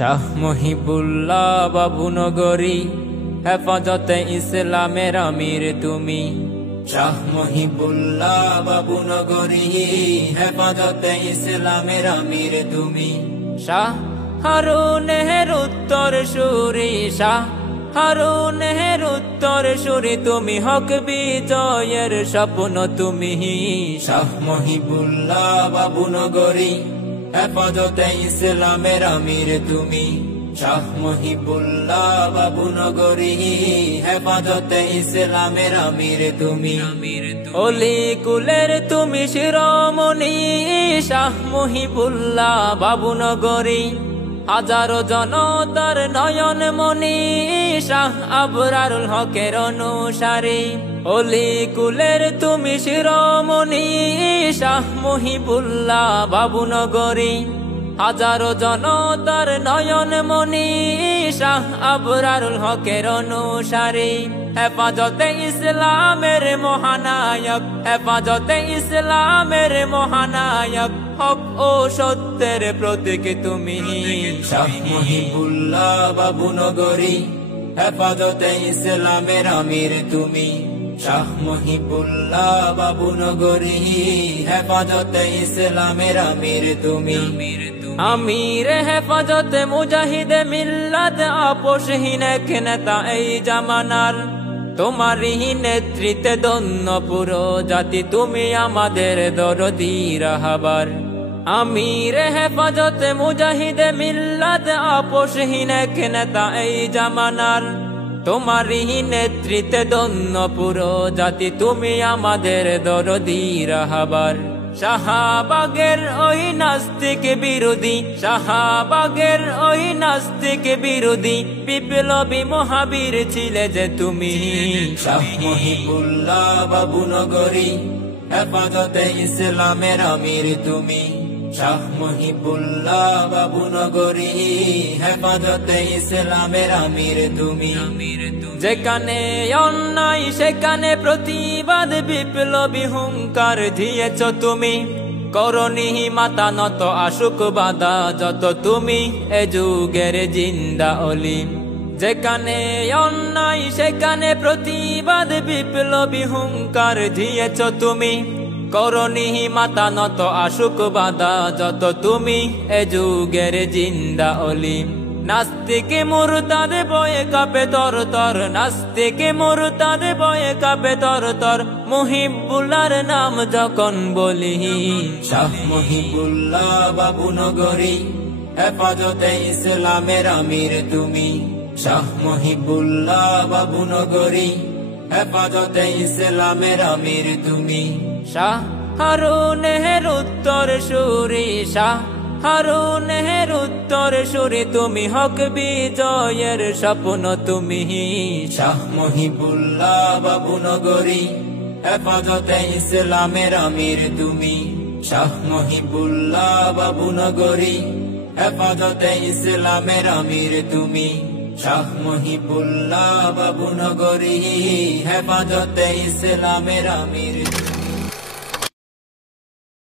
শাহ মহিবুল্লাহ বাবুনগরী হেফাজতে ইসলামের আমির তুমি। শাহ মহিবুল্লাহ বাবুনগরী হেফাজতে ইসলামের আমির তুমি। শাহ হারুনের উত্তর সুরি, শাহ হারুনের উত্তর সুরি তুমি, হক বিজয়ের স্বপ্ন তুমি। শাহ মহিবুল্লাহ বাবুনগরী হেফাজতে ইসলামের আমির তুমি। শাহ মহিবুল্লাহ বাবুনগরী হেফাজতে ইসলামের আমির তুমি। অলি কুলের তুমি শিরোমণি, শাহ মহিবুল্লাহ বাবুনগরী হাজারো জনতার নয়ন মনি, শাহ আবরারুল হকের অনুসারী। অলি কুলের তুমি শিরোমণি, শাহ মহিবুল্লাহ বাবুনগরী হাজারো জনতার নয়ন মনি, শাহ আবরারুল হকের অনুসারী। হেফাজতে ইসলামের মহানায়ক, হেফাজতে ইসলামের মহানায়ক, হক ও সত্যের প্রতীক তুমি। শাহ মহিবুল্লাহ বাবুনগরী হেফাজতে ইসলামের আমির তুমি। শাহ মহিবুল্লাহ বাবুনগরী হেফাজতে ইসলামের আমির তুমি। আমির হেফাজতে মুজাহিদে মিল্লাত আপোষহীন এক নেতা এই জামানার, তোমারই নেতৃত্বে ধন্য পুরো জাতি, তুমি আমাদের দরদি রাহবার। আমির হেফাজতে মুজাহিদে মিল্লাত আপোষহীন এক নেতা এই জামানার, তোমারই নেতৃত্বে ধন্য পুরো জাতি, তুমি আমাদের দরদি রাহবার। শাহবাগের ওই নাস্তিক বিরোধী, শাহবাগের ওই নাস্তিক বিরোধী বিপ্লবী মহাবীর ছিলে যে তুমি। শাহ মহিবুল্লাহ বাবুনগরী হেফাজতে ইসলামের আমির তুমি। শাহ মহিবুল্লাহ বাবুনগরী হেফাজতে ইসলামের আমির তুমি। যেখানে অন্যায় সেখানে প্রতিবাদ বিপ্লবী হুঙ্কার দিয়েছ তুমি, করনি মাতা নত আশুক বাধা যত, তুমি এ যুগের জিন্দা অলি। যেখানে অন্যায় সেখানে প্রতিবাদ বিপ্লবী হুঙ্কার দিয়েছ তুমি, করনি মাতা নত আশুক বাধা যত, তুমি এ যুগের জিন্দা অলি। নাস্তিকে মুরতাদ বয়ে কাঁপে তর তর, নাস্তিকে মুরতাদ বয়ে কাঁপে তর তর, মহিবুল্লাহর নাম যখন বলি। শাহ মহিবুল্লাহ বাবুনগরী হেফাজতে ইসলামের আমির তুমি। শাহ মহিবুল্লাহ বাবুনগরী হেফাজতে ইসলামের আমির তুমি। শাহ হারুনের উত্তর সুরি, শাহ হারুনের উত্তর সুরি তুমি, হক বিজয়ের স্বপ্ন তুমি। শাহ মহিবুল্লাহ বাবুনগরী হেফাজতে ইসলামের আমির তুমি। শাহ মহিবুল্লাহ বাবুনগরী হেফাজতে ইসলামের আমির তুমি। শাহ মহিবুল্লাহ বাবুনগরী হেফাজতে ইসলামের আমির।